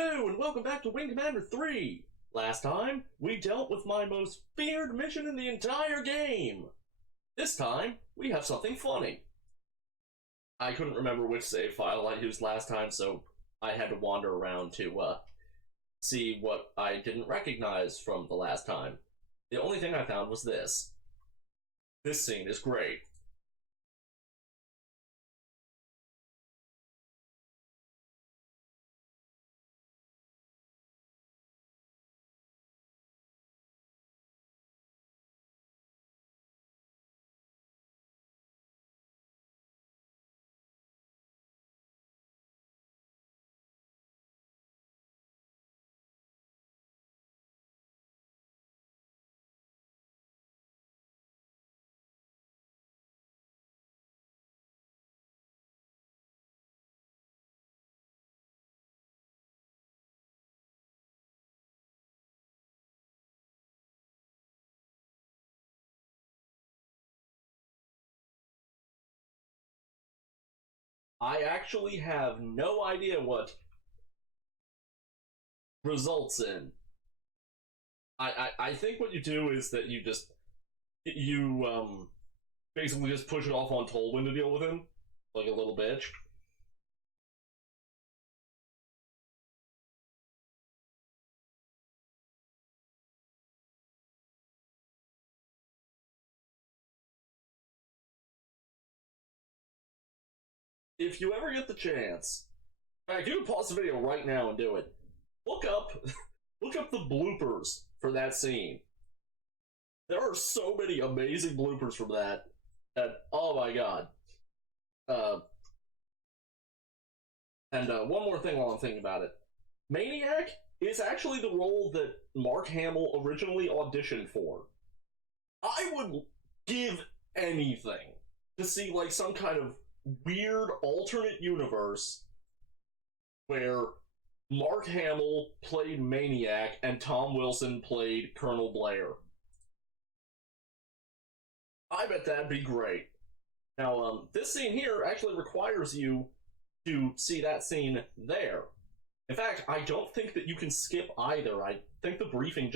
Hello, and welcome back to Wing Commander 3! Last time, we dealt with my most feared mission in the entire game! This time, we have something funny. I couldn't remember which save file I used last time, so I had to wander around to, see what I didn't recognize from the last time. The only thing I found was this. This scene is great. I actually have no idea what results in. I think what you do is that you basically just push it off on Tolwyn to deal with him, like a little bitch. If you ever get the chance, in fact, you can pause the video right now and do it. Look up the bloopers for that scene. There are so many amazing bloopers from that. And oh my god. One more thing while I'm thinking about it. Maniac is actually the role that Mark Hamill originally auditioned for. I would give anything to see like some kind of weird alternate universe where Mark Hamill played Maniac and Tom Wilson played Colonel Blair. I bet that'd be great. Now, this scene here actually requires you to see that scene there. In fact, I don't think that you can skip either. I think the briefing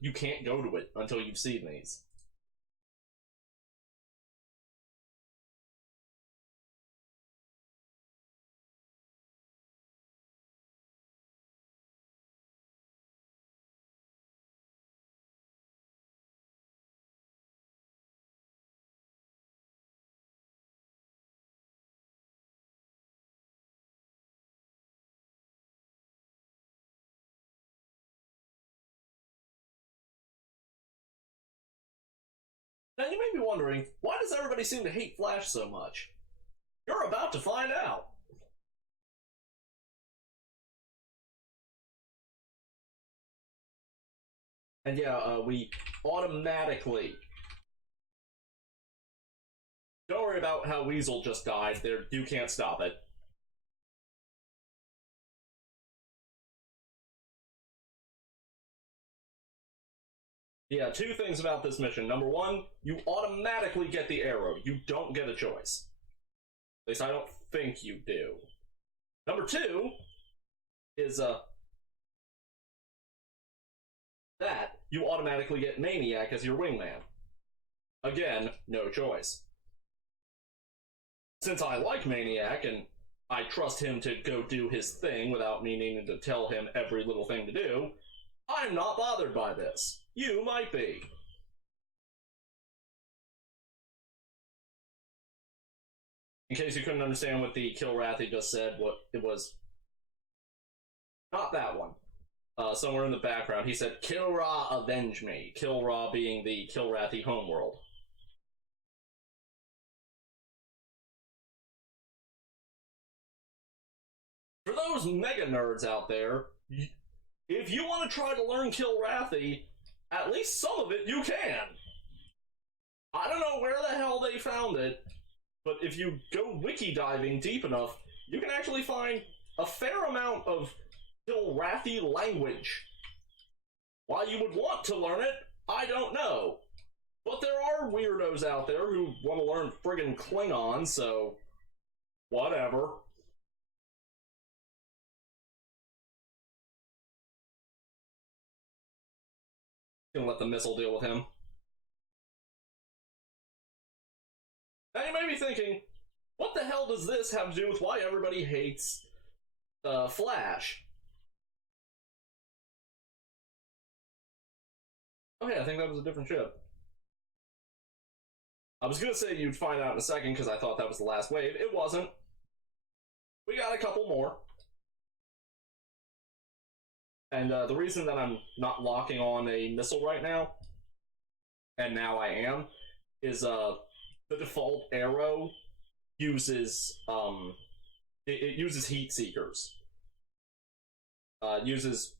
you can't go to it until you've seen these. Now you may be wondering, why does everybody seem to hate Flash so much? You're about to find out! And yeah, we automatically... Don't worry about how Weasel just died, you can't stop it. Yeah, two things about this mission. Number one, you automatically get the arrow. You don't get a choice. At least I don't think you do. Number two is, that you automatically get Maniac as your wingman. Again, no choice. Since I like Maniac, and I trust him to go do his thing without me needing to tell him every little thing to do, I'm not bothered by this. You might be. In case you couldn't understand what the Kilrathi just said, what it was... Not that one. Somewhere in the background, he said, Kilra, avenge me. Kilra being the Kilrathi homeworld. For those mega nerds out there, if you want to try to learn Kilrathi, at least some of it you can. I don't know where the hell they found it, but if you go wiki diving deep enough, you can actually find a fair amount of Kilrathi language. Why you would want to learn it, I don't know. But there are weirdos out there who want to learn friggin' Klingon, so whatever. Gonna let the missile deal with him. Now you may be thinking, what the hell does this have to do with why everybody hates Flash? Okay, I think that was a different ship. I was gonna say you'd find out in a second because I thought that was the last wave. It wasn't. We got a couple more. And the reason that I'm not locking on a missile right now, and now I am, is the default arrow uses it uses heat seekers. It uses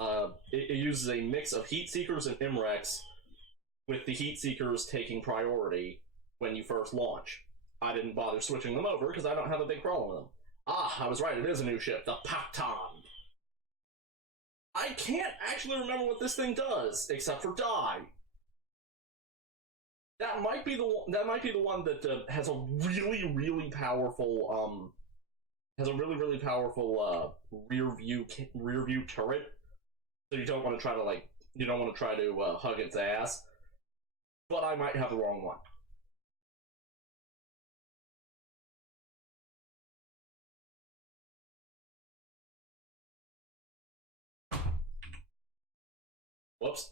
a mix of heat seekers and MREX, with the heat seekers taking priority when you first launch. I didn't bother switching them over because I don't have a big problem with them. Ah, I was right, it is a new ship, the Pacton. I can't actually remember what this thing does, except for die. That might be the one that has a really powerful rear view turret. So you don't want to try to hug its ass. But I might have the wrong one. Whoops.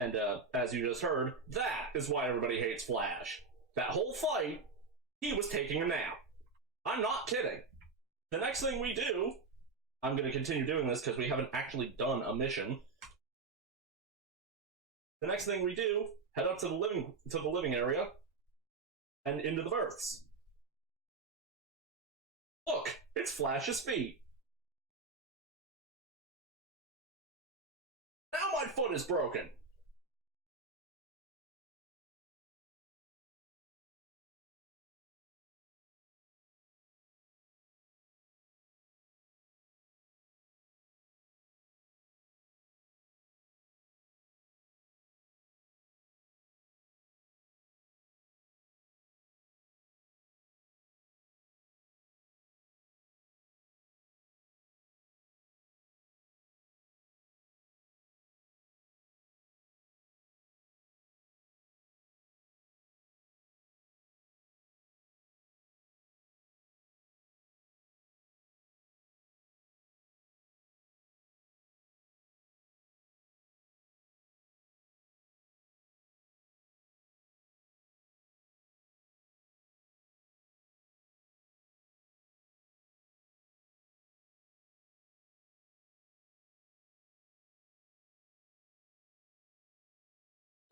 And as you just heard, that is why everybody hates Flash. That whole fight, he was taking a nap. I'm not kidding. The next thing we do, I'm going to continue doing this because we haven't actually done a mission. The next thing we do, head up to the living area and into the berths. Look, it's Flash's feet. Now my foot is broken.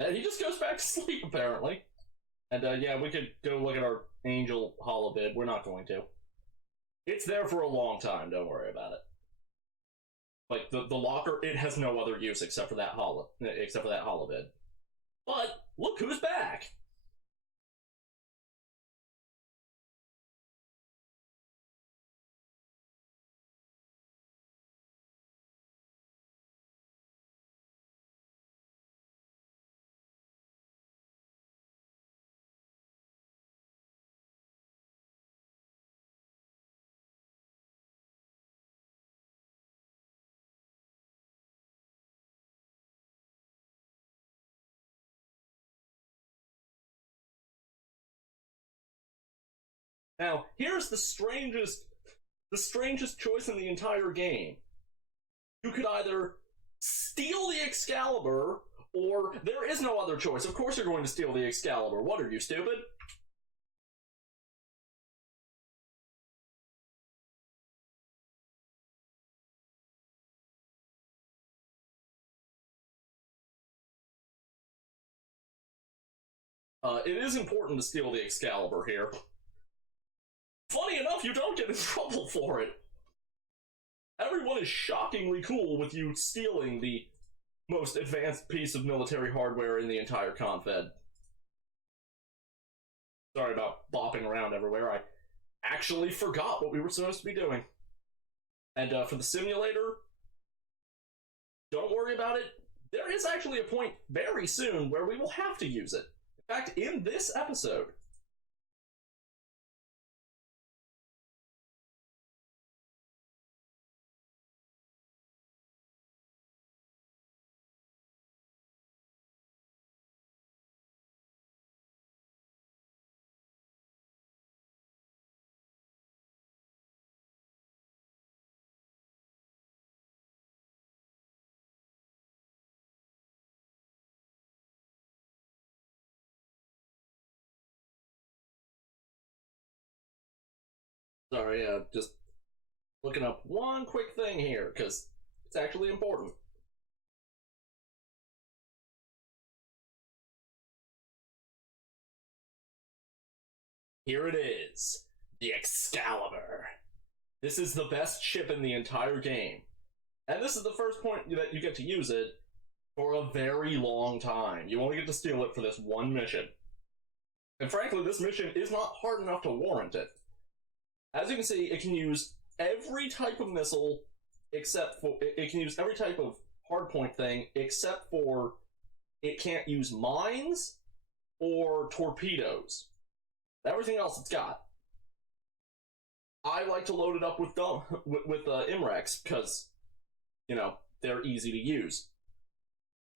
And he just goes back to sleep, apparently. And yeah, we could go look at our Angel holobid. We're not going to. It's there for a long time, don't worry about it. Like, the locker, it has no other use except for that holobid. But, look who's back! Now, here's the strangest choice in the entire game. You could either steal the Excalibur, or there is no other choice. Of course you're going to steal the Excalibur. What are you, stupid? It is important to steal the Excalibur here. Funny enough, you don't get in trouble for it. Everyone is shockingly cool with you stealing the most advanced piece of military hardware in the entire Confed. Sorry about bopping around everywhere. I actually forgot what we were supposed to be doing. And for the simulator, don't worry about it. There is actually a point very soon where we will have to use it. In fact, in this episode, Sorry, just looking up one quick thing here, because it's actually important. Here it is. The Excalibur. This is the best ship in the entire game. And this is the first point that you get to use it for a very long time. You only get to steal it for this one mission. And frankly, this mission is not hard enough to warrant it. As you can see, it can use every type of missile except for... It can use every type of hardpoint thing except for it can't use mines or torpedoes. Everything else it's got. I like to load it up with IMREX because, you know, they're easy to use.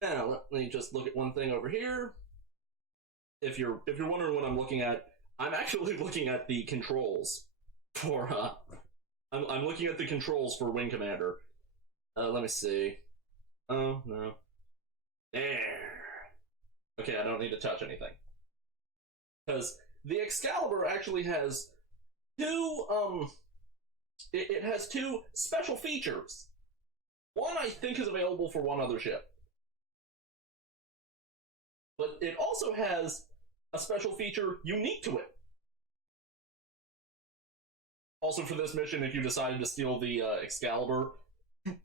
Now, let me just look at one thing over here. If you're wondering what I'm looking at, I'm actually looking at the controls for I'm looking at the controls for Wing Commander. Let me see. Oh no. There. Okay, I don't need to touch anything. Because the Excalibur actually has two it has two special features. One I think is available for one other ship. But it also has a special feature unique to it. Also for this mission, if you decided to steal the Excalibur, you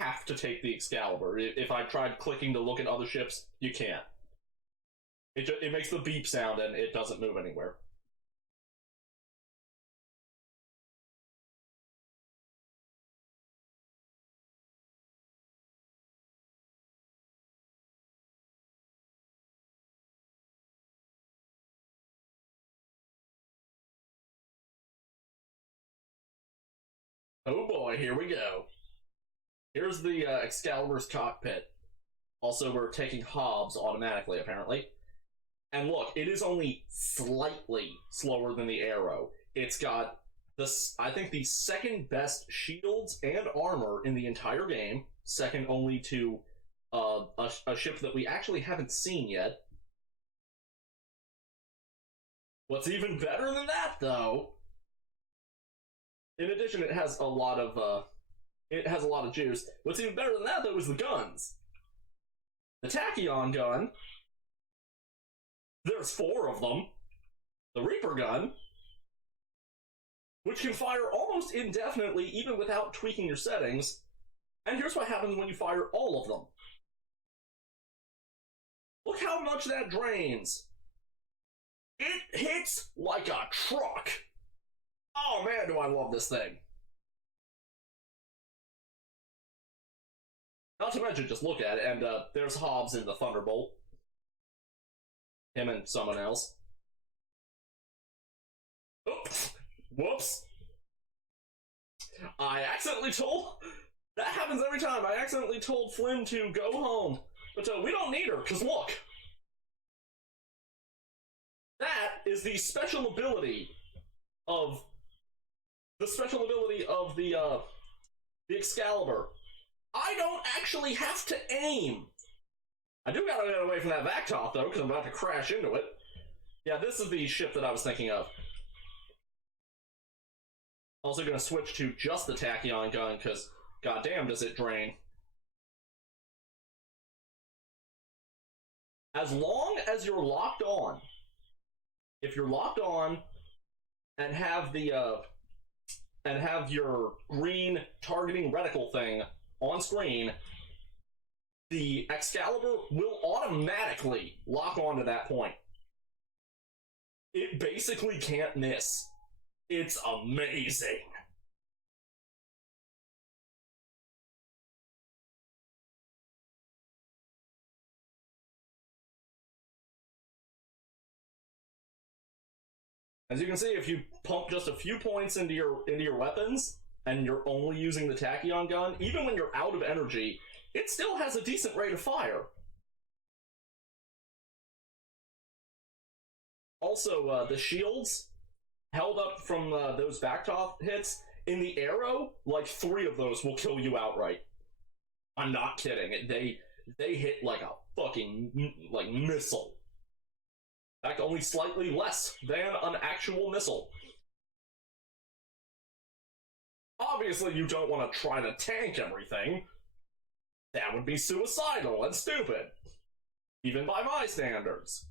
have to take the Excalibur. If I tried clicking to look at other ships, you can't. It makes the beep sound and it doesn't move anywhere. Oh boy, here we go. Here's the Excalibur's cockpit. Also, we're taking Hobbs automatically, apparently. And look, it is only slightly slower than the Arrow. It's got, I think, the second best shields and armor in the entire game. Second only to a ship that we actually haven't seen yet. What's even better than that, though, in addition, it has a lot of juice. What's even better than that, though, is the guns. The Tachyon gun, there's 4 of them. The Reaper gun, which can fire almost indefinitely even without tweaking your settings. And here's what happens when you fire all of them. Look how much that drains. It hits like a truck. Oh man, do I love this thing. Not to mention, just look at it, and there's Hobbs in the Thunderbolt. Him and someone else. Oops. Whoops. I accidentally told... That happens every time. I accidentally told Flynn to go home. But we don't need her, because look. That is the special ability of... the Excalibur. I don't actually have to aim. I do gotta get away from that vac top, though, because I'm about to crash into it. Yeah, this is the ship that I was thinking of. Also gonna switch to just the Tachyon gun, because goddamn does it drain. As long as you're locked on, if you're locked on and have the and have your green targeting reticle thing on screen, the Excalibur will automatically lock onto that point. It basically can't miss. It's amazing. As you can see, if you pump just a few points into your weapons, and you're only using the Tachyon gun, even when you're out of energy, it still has a decent rate of fire. Also, the shields held up from those backtop hits, in the Arrow, like 3 of those will kill you outright. I'm not kidding. They hit like a fucking missile. In fact, only slightly less than an actual missile. obviously you don't want to try to tank everything. That would be suicidal and stupid. Even by my standards.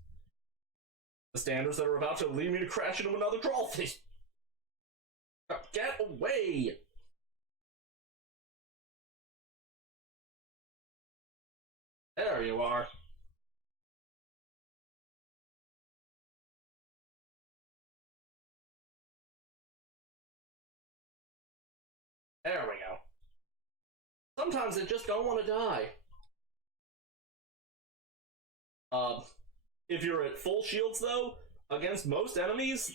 The standards that are about to lead me to crash into another trophy. Get away! There you are. There we go. Sometimes they just don't want to die. If you're at full shields, though, against most enemies,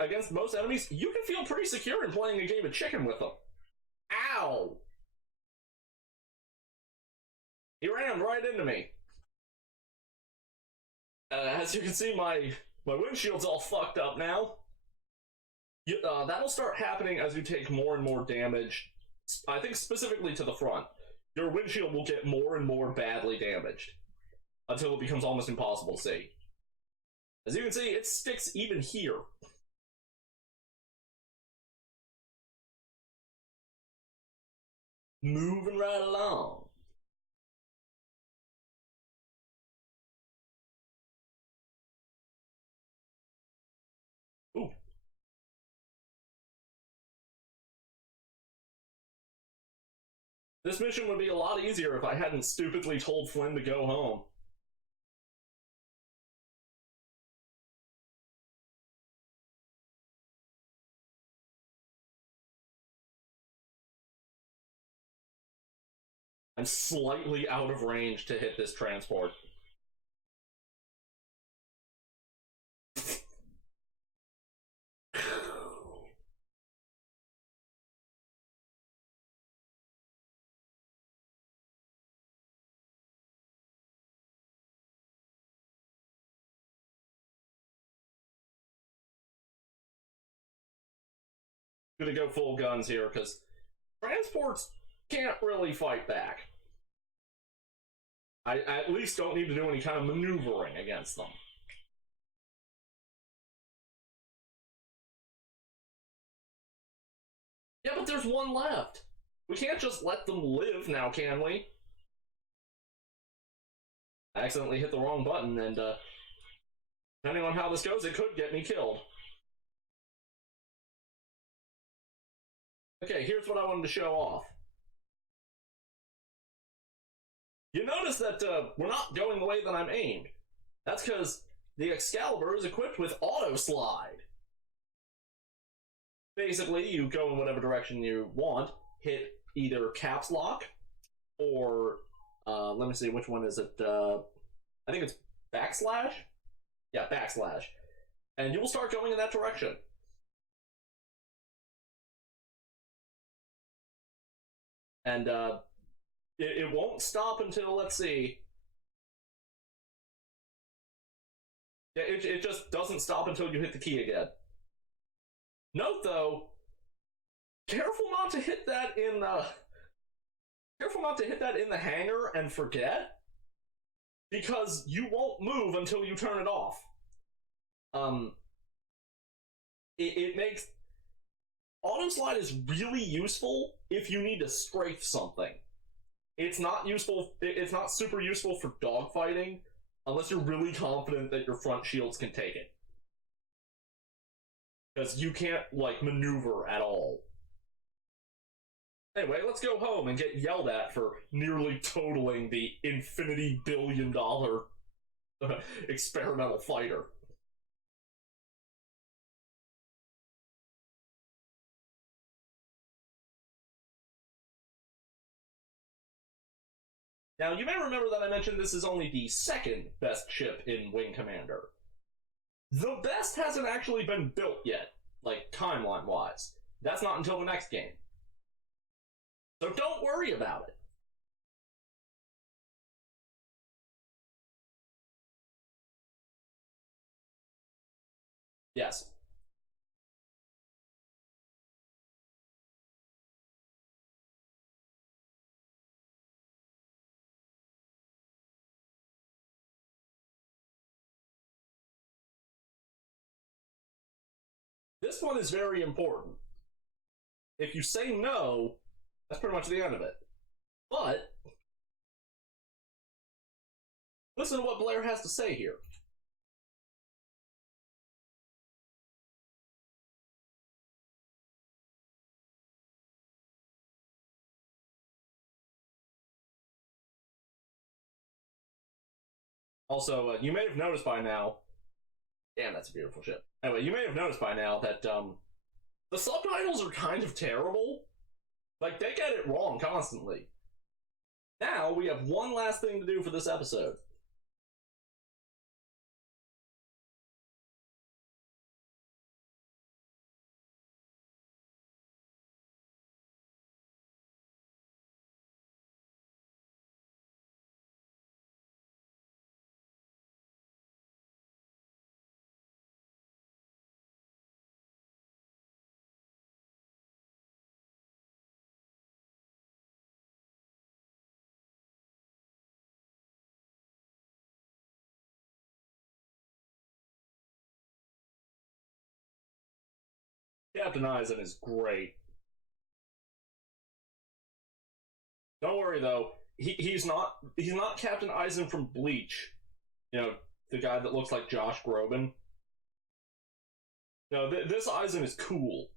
against most enemies, you can feel pretty secure in playing a game of chicken with them. Ow! He ran right into me. As you can see, my windshield's all fucked up now. That'll start happening as you take more and more damage. I think specifically to the front. Your windshield will get more and more badly damaged until it becomes almost impossible to see. As you can see, it sticks even here. Moving right along. Ooh. This mission would be a lot easier if I hadn't stupidly told Flynn to go home. I'm slightly out of range to hit this transport. Gonna go full guns here, because transports can't really fight back. I at least don't need to do any kind of maneuvering against them. Yeah, but there's one left. We can't just let them live now, can we? I accidentally hit the wrong button, and depending on how this goes, it could get me killed. Okay, here's what I wanted to show off. You notice that we're not going the way that I'm aimed. That's because the Excalibur is equipped with auto slide. Basically, you go in whatever direction you want, hit either caps lock, or, let me see, which one is it? I think it's backslash? Yeah, backslash. And you will start going in that direction. And, it won't stop until, let's see. Yeah, it just doesn't stop until you hit the key again. Note, though, careful not to hit that in the hangar and forget, because you won't move until you turn it off. It makes auto slide is really useful if you need to strafe something. It's not useful. It's not super useful for dogfighting unless you're really confident that your front shields can take it. Because you can't, like, maneuver at all. Anyway, let's go home and get yelled at for nearly totaling the infinity billion-dollar experimental fighter. Now, you may remember that I mentioned this is only the second best ship in Wing Commander. The best hasn't actually been built yet, like, timeline-wise. That's not until the next game. So don't worry about it. Yes. This one is very important. If you say no, that's pretty much the end of it. But listen to what Blair has to say here. Also, you may have noticed by now. Damn, that's a beautiful ship. Anyway, you may have noticed by now that the subtitles are kind of terrible. Like, they get it wrong constantly. Now, we have one last thing to do for this episode. Captain Eisen is great. Don't worry though, he's not Captain Eisen from Bleach. You know, the guy that looks like Josh Groban. No, this Eisen is cool.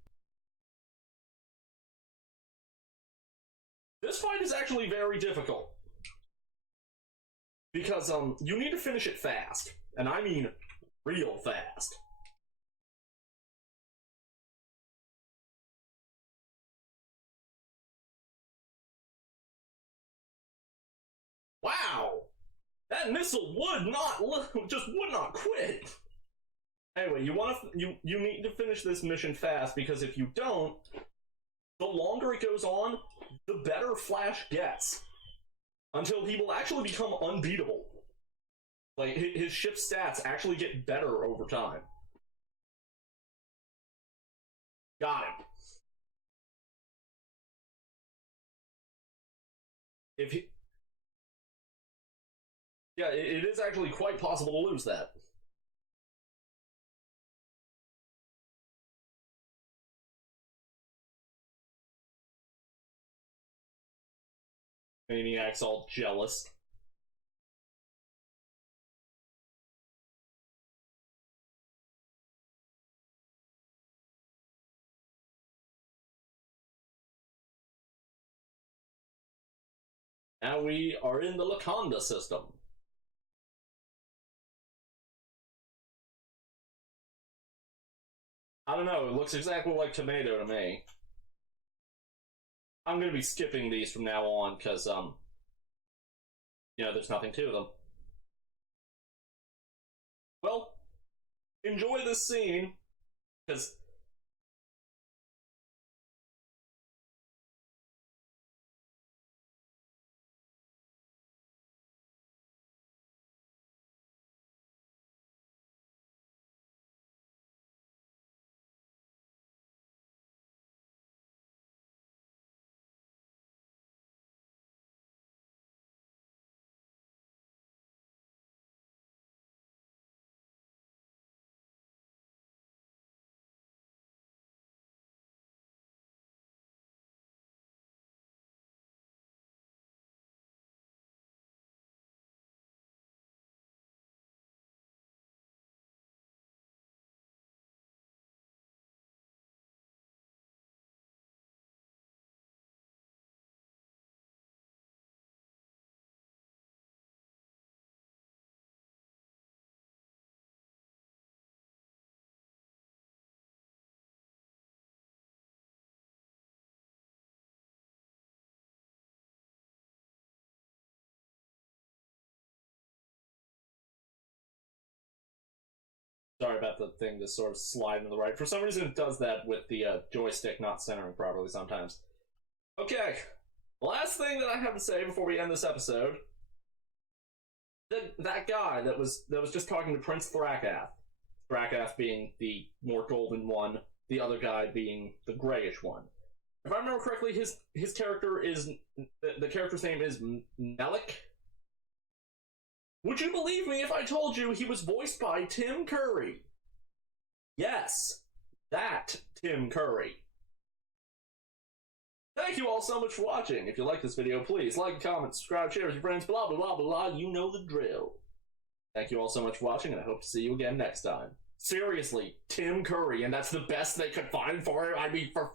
This fight is actually very difficult. Because you need to finish it fast. And I mean real fast. Wow! That missile would not quit. Anyway, you need to finish this mission fast, because if you don't, the longer it goes on, the better Flash gets. Until he will actually become unbeatable. Like, his ship stats actually get better over time. Got him. If he... Yeah, it is actually quite possible to lose that. Maniac's all jealous. Now we are in the Lakonda system. I don't know, it looks exactly like tomato to me. I'm gonna be skipping these from now on, because, you know, there's nothing to them. Well, enjoy this scene, because... Sorry about the thing to sort of slide to the right. For some reason it does that with the joystick not centering properly sometimes. Okay, last thing that I have to say before we end this episode. That guy that was just talking to Prince Thrakath. Thrakath being the more golden one, the other guy being the grayish one. If I remember correctly, his character is... The character's name is Melik? Would you believe me if I told you he was voiced by Tim Curry? Yes, that Tim Curry. you all so much for watching. If you like this video, please like, comment, subscribe, share with your friends, blah, blah, blah, blah, blah. You know the drill. Thank you all so much for watching, and I hope to see you again next time. Seriously, Tim Curry, and that's the best they could find for him? I mean, for